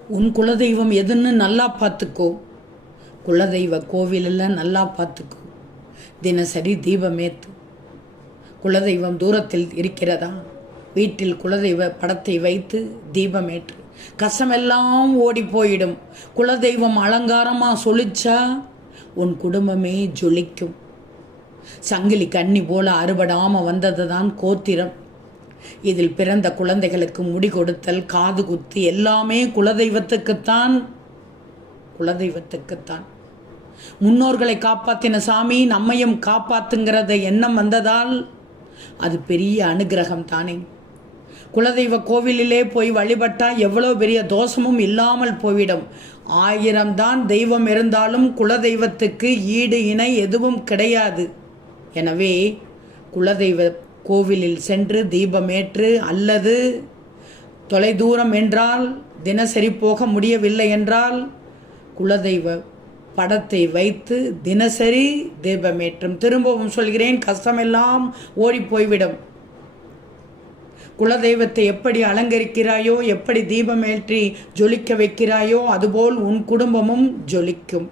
உன் குலதெய்வம் எதுன்னு நல்லா பார்த்துக்கோ. குலதெய்வ கோவிலெல்லாம் நல்லா பார்த்துக்கோ. தினசரி தீபமேத்து. குலதெய்வம் தூரத்தில் இருக்கிறதா? வீட்டில் குலதெய்வ படத்தை வைத்து தீபமேற்று. கசமெல்லாம் ஓடி போயிடும். குலதெய்வம் அலங்காரமாக சொலிச்சா உன் குடும்பமே ஜொலிக்கும். சங்கிலி கன்னி போல அறுபடாமல் வந்தது தான் கோத்திரம். இதில் பிறந்த குழந்தைகளுக்கு முடி கொடுத்தல், காது குத்தி எல்லாமே குலதெய்வத்துக்குத்தான். முன்னோர்களை காப்பாத்தின சாமி நம்மையும் காப்பாத்துங்கிறத எண்ணம் வந்ததால் அது பெரிய அனுகிரகம் தானே. குலதெய்வ கோவிலிலே போய் வழிபட்டா எவ்வளோ பெரிய தோஷமும் இல்லாமல் போய்விடும். 1000 தான் தெய்வம் இருந்தாலும் குலதெய்வத்துக்கு ஈடு இணை எதுவும் கிடையாது. எனவே குலதெய்வ கோவிலில் சென்று தீபமேற்று, அல்லது தொலைதூரம் என்றால் தினசரி போக முடியவில்லை என்றால் குலதெய்வ படத்தை வைத்து தினசரி தீபமேற்றும். திரும்பவும் சொல்கிறேன், கஷ்டமெல்லாம் ஓடி போய்விடும். குலதெய்வத்தை எப்படி அலங்கரிக்கிறாயோ, எப்படி தீபமேற்றி ஜொலிக்க வைக்கிறாயோ, அதுபோல் உன் குடும்பமும் ஜொலிக்கும்.